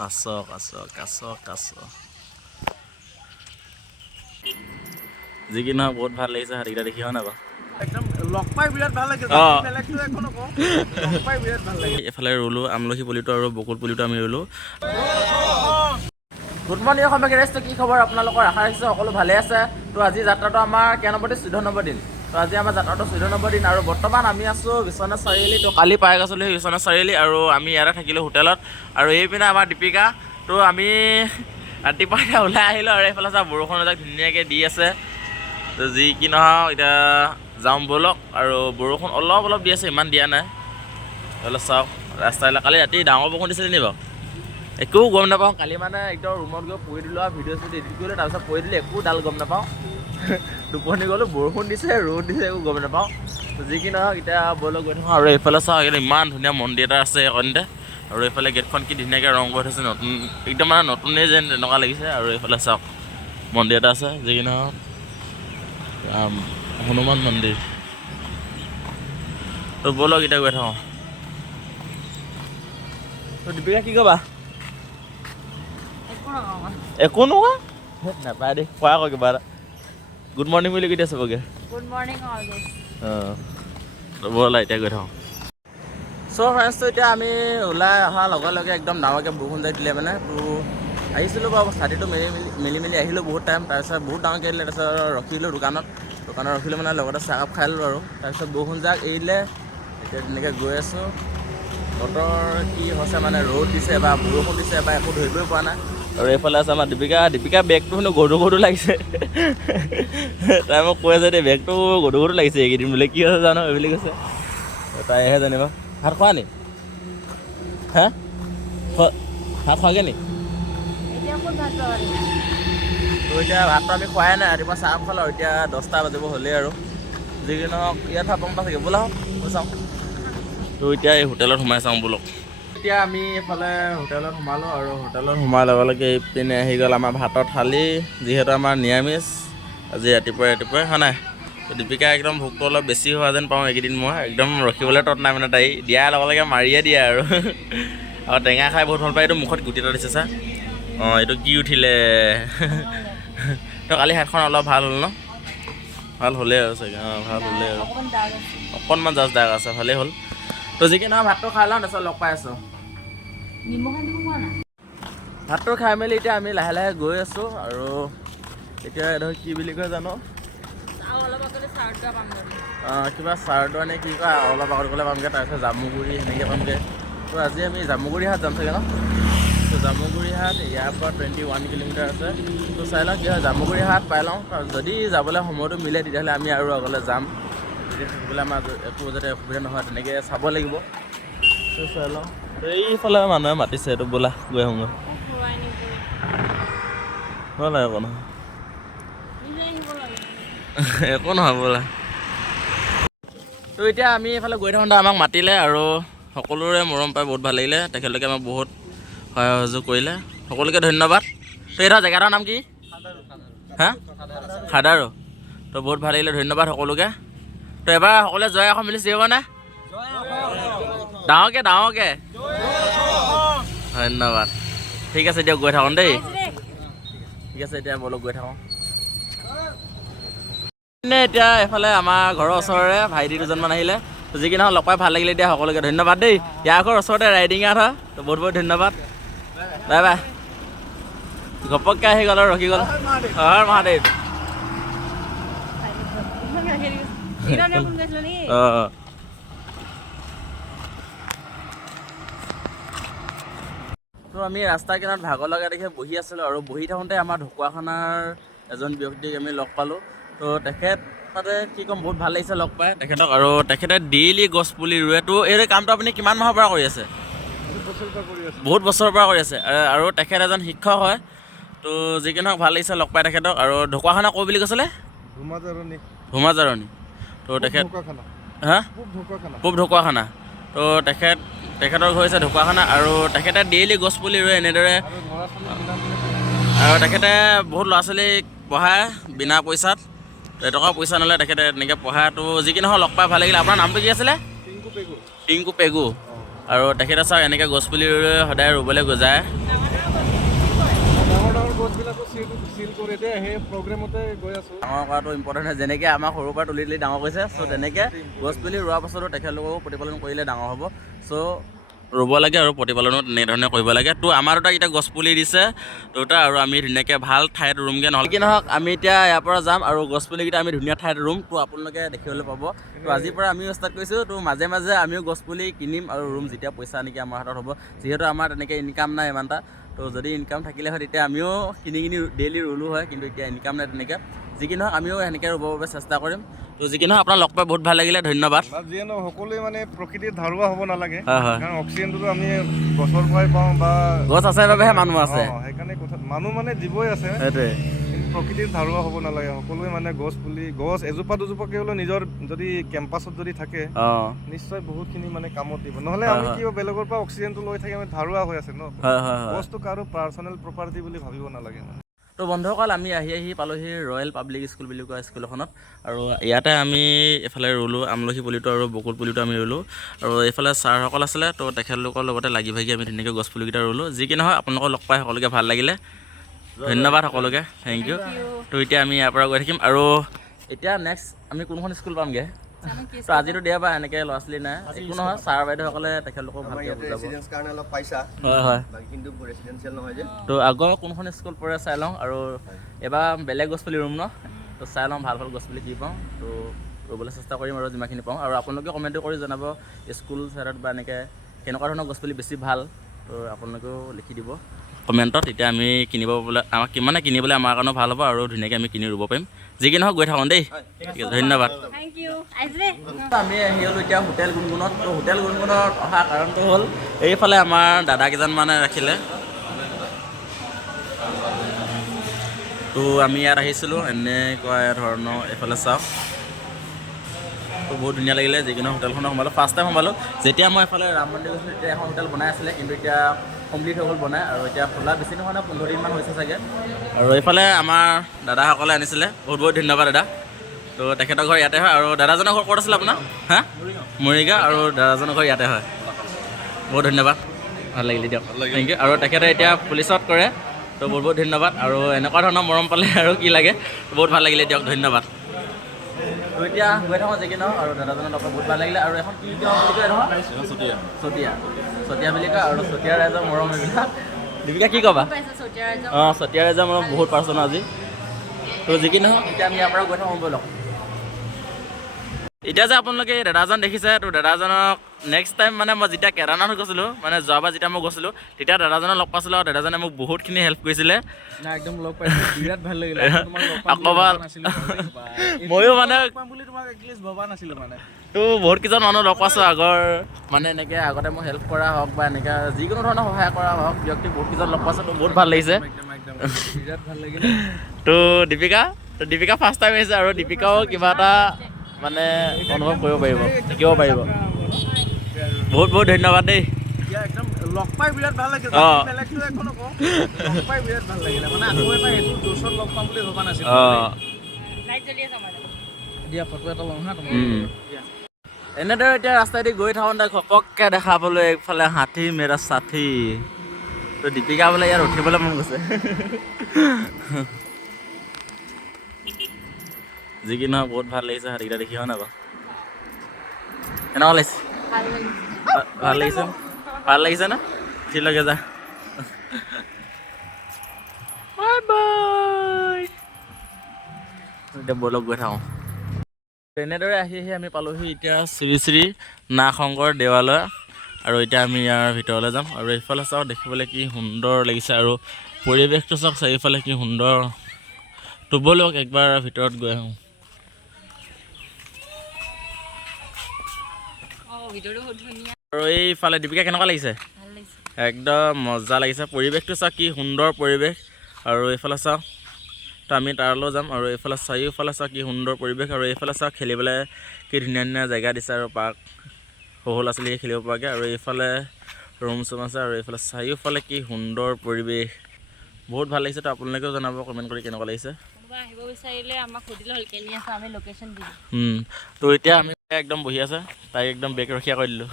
কাছ কাছ কাছ কাছ যি কি নহয় বহুত ভাল লাগিছে হাতীকেইটা দেখি হয় নাই বাৰু একদম লগ পাই বিৰাট ভাল লাগিছে বেলেগটো একো নকওঁ লগ পাই বিৰাট ভাল লাগিছে এফালে ৰুলো আমলখি পুলিটো আৰু বকুল পুলিটো আমি ৰুলো গুড মৰ্ণিং অসমীয়া গেৰেজটো কি খবৰ আপোনালোকৰ আশা ৰাখিছোঁ সকলো ভালে আছে তো আজি যাত্ৰাটো আমাৰ 14 নম্বৰ দিন তো আজি আমাৰ যাত্ৰাটো 14 নম্বৰ দিন আৰু বৰ্তমান আমি আছোঁ বিশ্বনাথ চাৰিআলি তো কালি পাই গৈছিলোঁ বিশ্বনাথ চাৰিআলি আৰু আমি ইয়াতে থাকিলোঁ হোটেলত আৰু এইপিনে আমাৰ দীপিকা তো আমি ৰাতিপুৱা এতিয়া ওলাই আহিলোঁ আৰু এইফালে চা বৰষুণ এজাক ধুনীয়াকৈ দি আছে তো যি কি নহওক এতিয়া যাওঁ ব'লক আৰু বৰষুণ অলপ অলপ দি আছে ইমান দিয়া নাই অলপ চাওক ৰাস্তাবিলাক কালি ৰাতি ডাঙৰ বৰষুণ দিছিলে নি বাৰু একো গম নাপাওঁ কালি মানে একদম ৰুমত গৈ পৰি দিলোঁ আৰু ভিডিঅ' চিডিঅ' এডিট কৰিলোঁ তাৰপিছত পৰি দিলোঁ একো ডাল গম নাপাওঁ টোপনি গ'লোঁ বৰষুণ দিছে ৰ'দ দিছে একো গম নাপাওঁ যি কি নহওক এতিয়া ব'লক গৈ থাকোঁ আৰু এইফালে চাওক একদম ইমান ধুনীয়া মন্দিৰ এটা আছে এইকণতে আৰু এইফালে গেটখন কি ধুনীয়াকৈ ৰং কৰি থৈছে নতুন একদম মানে নতুনেই যেন তেনেকুৱা লাগিছে আৰু এইফালে চাওক মন্দিৰ এটা আছে যি কি নহওক হনুমান মন্দিৰ তো ব'লক এতিয়া গৈ থাকোঁ তো দীপিকা কি ক'বা একো নোৱা নাপায় দেই কোৱা আকৌ কিবা এটা গুড মৰ্ণিং বুলি কৈ দিয়া চবকে গুড মৰ্ণিং অলৱেজ অঁ ব'লা এতিয়া গৈ থাকোঁ চ' ফ্ৰেণ্ডছটো এতিয়া আমি ওলাই অহাৰ লগে লগে একদম ডাঙৰকৈ বৰষুণ যাই দিলে মানে তো আহিছিলোঁ বাৰু ছাতিটো মেলি আহিলোঁ বহুত টাইম তাৰপিছত বহুত ডাঙৰকৈ দিলে তাৰপিছত ৰখিলোঁ দোকানত ৰখিলোঁ মানে লগতে চাহকাপ খাই ল'লোঁ আৰু তাৰপিছত বৰষুণ যাক এৰিলে এতিয়া তেনেকৈ গৈ আছোঁ বতৰ কি হৈছে মানে ৰ'দ দিছে বা বৰষুণ দিছে বা একো ধৰিবই পৰা নাই আৰু এইফালে আছে আমাৰ দীপিকা বেগটো শুনো গধুৰ লাগিছে তাই মোক কৈ আছে দেই বেগটো গধুৰ লাগিছে এইকেইদিন বোলে কি হৈছে জানো এই বুলি কৈছে তাইহে জানিবা ভাত খোৱা নি হা ভাত খোৱাগৈ নি তো এতিয়া ভাতটো আমি খোৱাই নাই ৰাতিপুৱা চাহ খালোঁ আৰু এতিয়া 10টা বাজিব হ'লেই আৰু যি কি নহওক ইয়াত ভাত পাম চাগে বোলা গৈ চাওঁ তো এতিয়া এই হোটেলত সোমাই চাওঁ বোলক এতিয়া আমি এইফালে হোটেলত সোমালোঁ আৰু হোটেলত সোমোৱাৰ লগে লগে এইপিনে আহি গ'ল আমাৰ ভাতৰ থালি যিহেতু আমাৰ নিৰামিষ আজি ৰাতিপুৱাই হয় নাই তো দীপিকা একদম ভোকটো অলপ বেছি হোৱা যেন পাওঁ এইকেইদিন মই একদম ৰখিবলৈ তত নাই মানে তাই দিয়াৰ লগে লগে মাৰিয়ে দিয়ে আৰু টেঙা খাই বহুত ভাল পায় এইটো মুখত গুটি এটা দিছে চা অঁ এইটো কি উঠিলে তো কালি হাতখন অলপ ভাল হ'ল ন ভাল হ'লেই আৰু চাগে অঁ ভাল হ'লেই আৰু অকণমান জাষ্ট দাগ আছে ভালেই হ'ল তো যি কি নহয় ভাতটো খাই লওঁ তাৰপিছত লগ পাই আছোঁ ভাতটো খাই মেলি এতিয়া আমি লাহে লাহে গৈ আছোঁ আৰু এতিয়া ধৰ কি বুলি কয় জানো কিবা চাৰ্ডৰ নে কি কয় অলপ আগত গ'লে পামগৈ তাৰপিছত জামুগুৰি সেনেকৈ পামগৈ তো আজি আমি জামুগুৰি হাট যাম চাগে ন তো জামুগুৰি হাট ইয়াৰ পৰা 21 কিলোমিটাৰ আছে তো চাই লওঁ কি হয় জামুগুৰি হাট পাই লওঁ যদি যাবলৈ সময়টো মিলে তেতিয়াহ'লে আমি আৰু আগলৈ যাম যদি থাকিবলৈ আমাৰ একো যাতে অসুবিধা নহয় তেনেকৈ চাব লাগিব তো চাই লওঁ এইফালে মানুহে মাতিছে এইটো বোলা গৈ আহোঁগৈ ব'লা একো নহয় একো নহয় ব'লা তো এতিয়া আমি এইফালে গৈ থাকোঁতে আমাক মাতিলে আৰু সকলোৰে মৰম পাই বহুত ভাল লাগিলে তেখেতলোকে আমাক বহুত সহায় সহযোগ কৰিলে সকলোকে ধন্যবাদ তো এটা জেগাটোৰ নাম কি হা খাদাৰো তো বহুত ভাল লাগিলে ধন্যবাদ সকলোকে তো এবাৰ সকলোৱে জয় অসম মিলি চিৰিবনে ডাঙৰকৈ ধন্যবাদ ঠিক আছে দিয়ক গৈ থাকোঁ দেই ঠিক আছে এতিয়া বলক গৈ থাকোঁ এতিয়া এইফালে আমাৰ ঘৰৰ ওচৰৰে ভাইটি দুজনমান আহিলে যি কি নহওক লগ পাই ভাল লাগিলে এতিয়া সকলোকে ধন্যবাদ দেই ইয়াৰ ঘৰ ওচৰতে ৰাইডিং আৰ্ট হয় তো বহুত বহুত ধন্যবাদ বাই বাই ঘপককৈ আহি গ'ল আৰু ৰখি গ'ল হৰ মহাদেৱ অঁ তো আমি ৰাস্তা কিনাৰত ভাগৰ লগা দেখি বহি আছিলোঁ আৰু বহি থাকোঁতে আমাৰ ঢকুৱাখানাৰ এজন ব্যক্তিক আমি লগ পালোঁ তো তেখেত তাতে কি ক'ম বহুত ভাল লাগিছে লগ পাই তেখেতক আৰু তেখেতে ডেইলি গছ পুলি ৰুৱে তো এই কামটো আপুনি কিমান মাহৰ পৰা কৰি আছে বহুত বছৰৰ পৰা কৰি আছে আৰু তেখেত এজন শিক্ষক হয় তো যি কি নহওক ভাল লাগিছে লগ পাই তেখেতক আৰু ঢকুৱাখানা ক'ৰ বুলি কৈছিলে ধুমাজাৰণি তো তেখেত হা পূব ঢকুৱাখানা তো তেখেতৰ ঘৰ হৈছে ঢকুৱাখানা আৰু তেখেতে ডেইলি গছ পুলি ৰুৱে এনেদৰে আৰু তেখেতে বহুত ল'ৰা ছোৱালীক পঢ়ায় বিনা পইচাত এটকা পইচা নলয় তেখেতে তেনেকৈ পঢ়ায় তো যি কি নহওক লগ পাই ভাল লাগিলে আপোনাৰ নামটো কি আছিলে টিংকু পেগু আৰু তেখেতে চাওক এনেকৈ গছপুলি সদায় ৰুবলৈ যায় গছবিলাকো চিল কৰি দিয়ে সেই প্ৰগ্ৰেমতে গৈ আছোঁ। ডাঙৰ কৰাটো ইম্পৰ্টেণ্ট হয়, যেনেকৈ আমাক সৰুৰ পৰা তুলি ডাঙৰ কৰিছে। চ' তেনেকৈ গছ পুলি ৰোৱাৰ পাছতো তেখেতলোককো প্ৰতিপালন কৰিলে ডাঙৰ হ'ব। চ' ৰুব লাগে আৰু প্ৰতিপালনো তেনেধৰণে কৰিব লাগে। তো আমাৰ দুটা এতিয়া গছ পুলি দিছে দুটা, আৰু আমি ধুনীয়াকৈ ভাল ঠাইত ৰুমগৈ। নহ'লে কি নহওক আমি এতিয়া ইয়াৰ পৰা যাম আৰু গছ পুলিকেইটা আমি ধুনীয়া ঠাইত ৰুম। তো আপোনালোকে দেখিবলৈ পাব। তো আজিৰ পৰা আমিও ষ্টাৰ্ট কৰিছোঁ। তো মাজে মাজে আমিও গছ পুলি কিনিম আৰু ৰুম যেতিয়া পইচা নেকি আমাৰ হাতত হ'ব। যিহেতু আমাৰ তেনেকৈ ইনকাম নাই ইমান এটা। তো যদি ইনকাম থাকিলে হয় তেতিয়া আমিও কিনি ডেইলি ৰুলো হয়, কিন্তু এতিয়া ইনকাম নাই তেনেকৈ। যি কি নহওক আমিও সেনেকৈ ৰুবৰ বাবে চেষ্টা কৰিম। তো যি কি নহওক আপোনাক লগ পাই বহুত ভাল লাগিলে, ধন্যবাদ। যিয়ে নহওক সকলোৱে মানে প্ৰকৃতিৰ ধাৰুৱা হ'ব নালাগে, হয় হয়, কাৰণ অক্সিজেনটোতো আমি গছৰ পৰাই পাওঁ, বা গছ আছে বাবেহে মানুহ আছে। সেইকাৰণে কথা মানুহ মানে জীৱই আছে, সেইটোৱে। কিন্তু প্ৰকৃতিৰ ধাৰুৱা হ'ব নালাগে। সকলোৱে মানে গছ এজোপা দুজোপাকে হ'লেও নিজৰ যদি কেম্পাছত যদি থাকে নিশ্চয় বহুতখিনি মানে কামত দিব। নহ'লে আমি কিবা বেলেগৰ পৰা অক্সিজেনটো লৈ থাকি আমি ধাৰুৱা হৈ আছে ন। গছটো কাৰো পাৰ্চনেল প্ৰপাৰ্টি বুলি ভাবিব নালাগে মানে। তো বন্ধুসকল আমি আহি পালোহি ৰয়েল পাব্লিক স্কুল বুলি কোৱা স্কুল এখনত। আৰু ইয়াতে আমি এইফালে ৰুলোঁ আমলখি পুলিটো আৰু বকুল পুলিটো আমি ৰুলোঁ। আৰু এইফালে ছাৰসকল আছিলে, তো তেখেতলোকৰ লগতে লাগি ভাগি আমি ধুনীয়াকৈ গছ পুলিকেইটা ৰুলোঁ। যি কি নহয় আপোনালোকক লগ পাই সকলোকে ভাল লাগিলে, ধন্যবাদ সকলোকে, থেংক ইউ। তো এতিয়া আমি ইয়াৰ পৰা গৈ থাকিম। আৰু এতিয়া নেক্সট আমি কোনখন স্কুল পামগৈ। তো আজিতো দেওবাৰ, এনেকৈ ল'ৰা ছোৱালী নাই, একো নহয়। ছাৰ বাইদেউসকলে তেখেতলোকক ভালকৈ বুজাব। হয় হয়, তো আগৰ কোনখন স্কুল পৰে চাই লওঁ, আৰু এবাৰ বেলেগ গছ পুলি ৰুম ন। তো চাই লওঁ ভাল ভাল গছ পুলি কি পাওঁ, তো ৰুবলৈ চেষ্টা কৰিম আৰু যিমানখিনি পাওঁ। আৰু আপোনালোকে কমেণ্টো কৰি জনাব স্কুল ছাইডত বা এনেকৈ কেনেকুৱা ধৰণৰ গছ পুলি বেছি ভাল। তো আপোনালোকেও লিখি দিব কমেণ্টত, তেতিয়া আমি কিনিবলৈ আমাৰ কাৰণেও ভাল হ'ব, আৰু ধুনীয়াকৈ আমি কিনি ৰুব পাৰিম। যি কি নহওক গৈ থাকোঁ দেই, ঠিক আছে, ধন্যবাদ। আমি আহি হ'লোঁ এতিয়া হোটেল গুণগুণত। তো হোটেল গুণগুণত অহা কাৰণটো হ'ল এইফালে আমাৰ দাদা কেইজনমানে ৰাখিলে। তো আমি ইয়াত আহিছিলোঁ এনেকুৱা ধৰণৰ, এইফালে চাওক। তো বহুত ধুনীয়া লাগিলে, যিকোনো হোটেলখনত সোমালোঁ। ফাৰ্ষ্ট টাইম সোমালোঁ। যেতিয়া মই এইফালে ৰাম মন্দিৰ গৈছিলোঁ তেতিয়া এখন হোটেল বনাই আছিলে, কিন্তু এতিয়া কমপ্লিট হৈ গ'ল বনাই, আৰু এতিয়া খোলা বেছি নহয় নহয়, 15 দিনমান হৈছে চাগে। আৰু এইফালে আমাৰ দাদাসকলে আনিছিলে, বহুত বহুত ধন্যবাদ দাদা। তো তেখেতৰ ঘৰ ইয়াতে হয়। আৰু দাদাজনৰ ঘৰ ক'ত আছিলে আপোনাৰ? মৰিগাঁও। আৰু দাদাজনৰ ঘৰ ইয়াতে হয়। বহুত ধন্যবাদ, ভাল লাগিলে দিয়ক, থেংক ইউ। আৰু তেখেতে এতিয়া পুলিচত কৰে, তো বহুত বহুত ধন্যবাদ। আৰু এনেকুৱা ধৰণৰ মৰম পালে আৰু কি লাগে, বহুত ভাল লাগিলে দিয়ক, ধন্যবাদ। তো এতিয়া গৈ থাকোঁ যি কি নহওক, আৰু দাদাজনৰ লগত বহুত ভাল লাগিলে। আৰু এখন কি গাঁও বুলি কয় নহয়, চতিয়া বুলি কয়। আৰু চতিয়া ৰাইজৰ মৰম এইবিলাক। দীপিকা কি ক'বা? চতিয়া ৰাইজৰ মৰম বহুত পাৰ্চন আজি। তো যি কি নহওক এতিয়া আমি ইয়াৰ পৰা গৈ থাকোঁ ব'লক। এতিয়া যে আপোনালোকে দাদাজন দেখিছে, তো দাদাজনক নেক্সট টাইম মানে মই যেতিয়া কেদাৰনাথ গৈছিলোঁ, মানে যোৱাবাৰ যেতিয়া মই গৈছিলোঁ তেতিয়া দাদাজনক লগ পাইছিলোঁ, আৰু দাদাজনে মোক বহুতখিনি হেল্প কৰিছিলে। একদম লগ পাইছোঁ, বিৰাট ভাল লাগিলে। ময়ো মানে ভবা নাছিলোঁ মানে। তো বহুত কেইজন মানুহ লগ পাইছোঁ আগৰ, মানে এনেকৈ আগতে মোক হেল্প কৰা হওক বা এনেকৈ যিকোনো ধৰণৰ সহায় কৰা হওক, ব্যক্তি বহুত কেইজন লগ পাইছোঁ। তো বহুত ভাল লাগিছে, বিৰাট ভাল লাগিলে। তো দীপিকা ফাৰ্ষ্ট টাইম আহিছে, আৰু দীপিকাও কিবা এটা মানে অনুভৱ কৰিব পাৰিব, শিকিব পাৰিব। বহুত বহুত ধন্যবাদ দেই। একদম লগ পাই বিৰাট ভাল লাগিলে। বেলেগটো একো নকওঁ, লগ পাই বিৰাট ভাল লাগিলে। মানে আকৌ এটা এইটো জোচত লগ পাম বুলি ভবা নাছিলোঁ। দিয়া ফটো এটা লওঁ হা তোমাৰ। এনেদৰে এতিয়া ৰাস্তাইদি গৈ থাকোঁতে ঘপককৈ দেখা পালোঁ এইফালে হাতী মেৰা সাথী। তো দীপিকা বোলে ইয়াত উঠিবলৈ মন গৈছে। যি কি নহয় বহুত ভাল লাগিছে হাতীকেইটা দেখি, হয় নাই বাৰু? কেনেকুৱা লাগিছে? ভাল লাগিছে, ভাল লাগিছে না? ঠিক লাগে যা, বাই বাই। এতিয়া বলক গৈ থাকোঁ। তেনেদৰে আহি আমি পালোহি এতিয়া শ্ৰী শ্ৰী নাগশংকৰ দেৱালয়। আৰু এতিয়া আমি ইয়াৰ ভিতৰলৈ যাম। আৰু এইফালে চাওক, দেখিবলৈ কি সুন্দৰ লাগিছে, আৰু পৰিৱেশটো চাওক চাৰিওফালে কি সুন্দৰ। তো বলক একবাৰ ভিতৰত গৈ আহোঁ। আৰু এইফালে দীপিকা কেনেকুৱা লাগিছে? একদম মজা লাগিছে, পৰিৱেশটো চাওক কি সুন্দৰ পৰিৱেশ। আৰু এইফালে চাওক, তো আমি তালৈ যাম। আৰু এইফালে চাৰিওফালে চাওক কি সুন্দৰ পৰিৱেশ। আৰু এইফালে চাওক খেলিবলৈ কি ধুনীয়া ধুনীয়া জেগা দিছে, আৰু পাৰ্ক সৰু ল'ৰা ছোৱালীয়ে খেলিব পৰাকৈ। আৰু এইফালে ৰুম চুম আছে, আৰু এইফালে চাৰিওফালে কি সুন্দৰ পৰিৱেশ, বহুত ভাল লাগিছে। তো আপোনালোকেও জনাব কমেণ্ট কৰি কেনেকুৱা লাগিছে। তো এতিয়া আমি একদম বহি আছে, তাইক একদম বেগ ৰখীয়া কৰি দিলোঁ।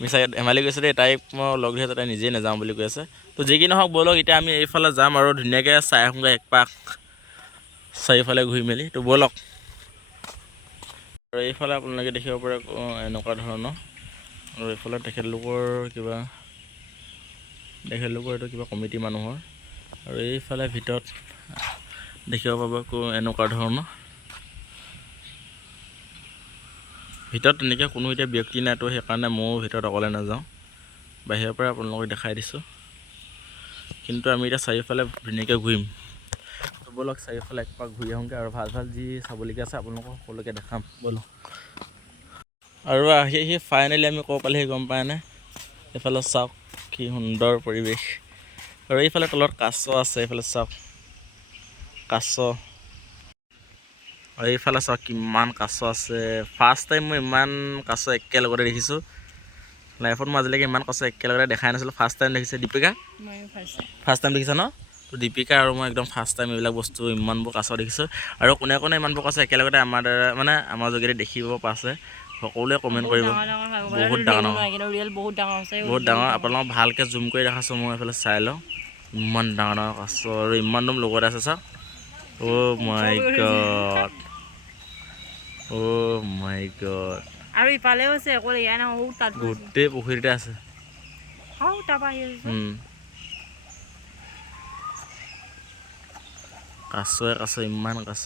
মিছাই ধেমালি কৈছে দেই, তাইক মই লগ ধৰিছে, তাই নিজেই নাযাওঁ বুলি কৈ আছে। তো যি কি নহওক ব'লক এতিয়া আমি এইফালে যাম আৰু ধুনীয়াকৈ চাই আহোঁগৈ এক পাক চাৰিওফালে ঘূৰি মেলি। তো ব'লক। আৰু এইফালে আপোনালোকে দেখিব পাৰে এনেকুৱা ধৰণৰ, আৰু এইফালে তেখেতলোকৰ এইটো কিবা কমিটি মানুহৰ, আৰু এইফালে ভিতৰত দেখিব পাব এনেকুৱা ধৰণৰ। ভিতৰত তেনেকৈ কোনো এতিয়া ব্যক্তি নাই, তো সেইকাৰণে ময়ো ভিতৰত অকলে নাযাওঁ, বাহিৰৰ পৰা আপোনালোকক দেখাই দিছোঁ। কিন্তু আমি এতিয়া চাৰিওফালে ধুনীয়াকৈ ঘূৰিম। তো ব'লক চাৰিওফালে এক পাক ঘূৰি আহোঁগৈ আৰু ভাল ভাল যি চাবলগীয়া আছে আপোনালোকক সকলোকে দেখাম ব'লক। আৰু আহি ফাইনেলি আমি ক'ব পালেহি গম পায়নে, এইফালে চাওক কি সুন্দৰ পৰিৱেশ। আৰু এইফালে তলত কাছ আছে, এইফালে চাওক কাছ, আৰু এইফালে চাওক কিমান কাছ আছে। ফাৰ্ষ্ট টাইম মই ইমান কাছ একেলগতে দেখিছোঁ। লাইফত মই আজিলৈকে ইমান কাছ একেলগতে দেখাই নাছিলোঁ, ফাৰ্ষ্ট টাইম দেখিছে। দীপিকা ফাৰ্ষ্ট টাইম দেখিছা ন? তো দীপিকা আৰু মই একদম ফাৰ্ষ্ট টাইম এইবিলাক বস্তু ইমানবোৰ কাছ দেখিছোঁ। আৰু কোনে কোনে ইমানবোৰ কাছ একেলগতে আমাৰ দ্বাৰা মানে আমাৰ যোগেদি দেখিব পাইছে সকলোৱে কমেণ্ট কৰিব। বহুত ডাঙৰ আপোনালোকক ভালকৈ জুম কৰি দেখাইছোঁ মই, এইফালে চাই লওঁ ইমান ডাঙৰ ডাঙৰ কাছ, আৰু ইমান দম লগতে আছে চাওক। অ' মাই গড, অ' মাই গড। আৰু ইফালেও আছে, অকল এয়া নহয়, তাত গোটেই পুখুৰীতে আছে। কাছ ইমান কাছ।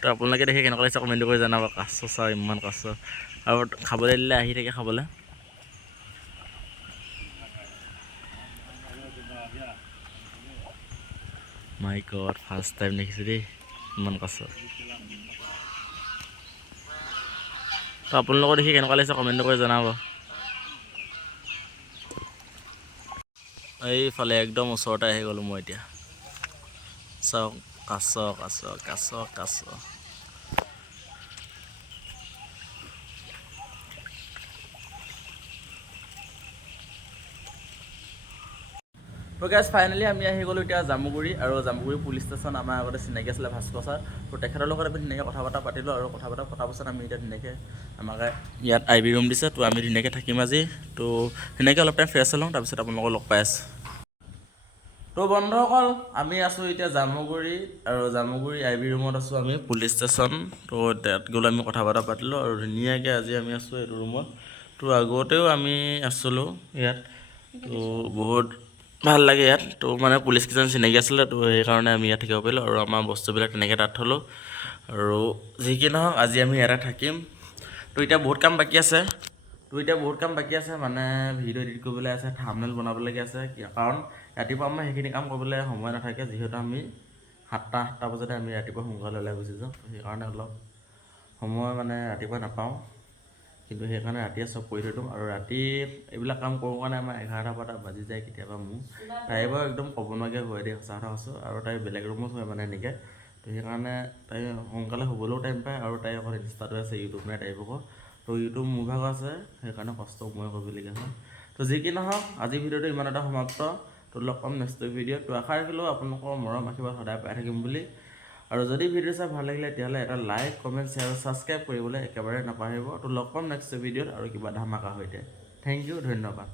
তো আপোনালোকে দেখি কেনেকুৱা লাগিছে কমেণ্ট কৰি জনাব। কাছ চাওঁ ইমান কাছ, আৰু খাবলৈ দিলে আহি থাকে খাবলৈ। মাই গড, ফাৰ্ষ্ট টাইম দেখিছোঁ দেই ইমান কাছ। তো আপোনালোকৰ দেখি কেনেকুৱা লাগিছে কমেণ্ট কৰি জনাব। এইফালে একদম ওচৰতে আহি গ'লোঁ মই এতিয়া, চাওক কাছ কাছ কাছ কাছ। তো গাইজ ফাইনেলি আমি আহি গ'লোঁ এতিয়া জামুগুৰি, আৰু জামুগুৰি পুলিচ ষ্টেচন আমাৰ আগতে চিনাকি আছিলে ভাস্কৰ ছাৰ। তো তেখেতৰ লগত আমি ধুনীয়াকৈ কথা বতৰা পাতিলোঁ, আৰু কথা বতৰা পতাৰ পাছত আমি এতিয়া ধুনীয়াকৈ আমাক ইয়াত IB ৰুম দিছে। তো আমি ধুনীয়াকৈ থাকিম আজি। তো ধুনীয়াকৈ অলপ টাইম ফ্ৰেছ হ'লোঁ, তাৰপিছত আপোনালোকক লগ পাই আছোঁ। তো বন্ধুসকল আমি আছোঁ এতিয়া জামুগুৰি, আৰু জামুগুৰি IB ৰুমত আছোঁ আমি পুলিচ ষ্টেচন। তো তাত গ'লে আমি কথা বতৰা পাতিলোঁ, আৰু ধুনীয়াকৈ আজি আমি আছোঁ এইটো ৰুমত। তো আগতেও আমি আছিলোঁ ইয়াত, তো বহুত ভাল লাগে ইয়াত। তো মানে পুলিচ কেইজন চিনাকি আছিলে, তো সেইকাৰণে আমি ইয়াত থাকিব পাৰিলোঁ, আৰু আমাৰ বস্তুবিলাক তেনেকৈ তাত থ'লোঁ। আৰু যি কি নহওক আজি আমি ইয়াতে থাকিম। তো এতিয়া বহুত কাম বাকী আছে, মানে ভিডিঅ' এডিট কৰিবলৈ আছে, থাম্বনেইল বনাবলগীয়া আছে, কাৰণ ৰাতিপুৱা আমাৰ সেইখিনি কাম কৰিবলৈ সময় নাথাকে, যিহেতু আমি 7টা বজাতে আমি ৰাতিপুৱা সোনকালে ওলাই গুচি যাওঁ। সেইকাৰণে অলপ সময় মানে ৰাতিপুৱা নাপাওঁ, কিন্তু সেইকাৰণে ৰাতিয়ে চব কৰি থৈ দিওঁ। আৰু ৰাতি এইবিলাক কাম কৰোঁ কাৰণে আমাৰ 11টা বাজি যায় কেতিয়াবা মোৰ। তাই বাৰু একদম ক'ব নোৱাৰাকৈ হৈ দিয়ে, সঁচা কথা কৈছোঁ। আৰু তাই বেলেগ ৰুমত হয় মানে এনেকৈ, তো সেইকাৰণে তাই সোনকালে শুবলৈও টাইম পায়, আৰু তাই অকল ইনষ্টাটো আছে, ইউটিউব নাই তাইৰ ভাগৰ। তো ইউটিউব মোৰ ভাগৰ আছে, সেইকাৰণে কষ্ট মই কৰিবলগীয়া হয়। তো যি কি নহওক আজিৰ ভিডিঅ'টো ইমান এটা সমাপ্ত। তো লগ পাম নেক্সট ভিডিঅ'ত। তো আশা ৰাখিলোঁ আপোনালোকৰ মৰম আশীৰ্বাদ সদায় পাই থাকিম বুলি। আৰু যদি ভিডিঅ' চাই ভাল লাগিলে তেতিয়াহ'লে এটা লাইক, কমেণ্ট, শ্বেয়াৰ আৰু ছাবস্ক্ৰাইব কৰিবলৈ একেবাৰে নাপাহৰিব। তো লগ পাম নেক্সট ভিডিঅ'ত আৰু কিবা ধামাকা সৈতে। থেংক ইউ, ধন্যবাদ।